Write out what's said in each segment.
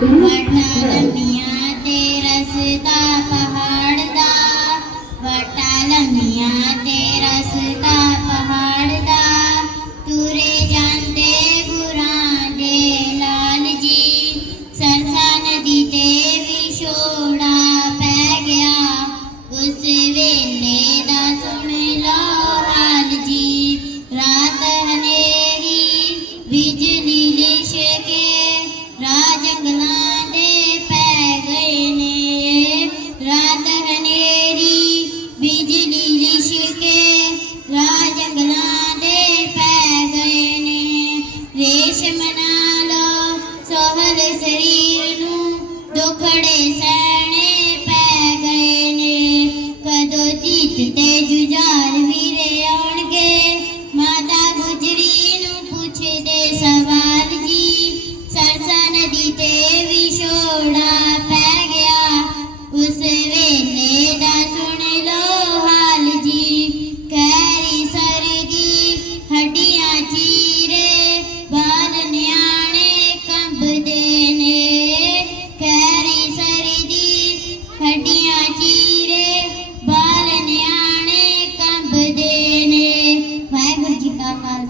वटा लमिया ते लमिया ते पहाड़ दा दे लाल जी सरसा नदी ते विछोड़ा जगना दे पै गए ने रा जगना दे गए रेशम ना सोहल शरीर नु दुखड़े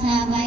sahabat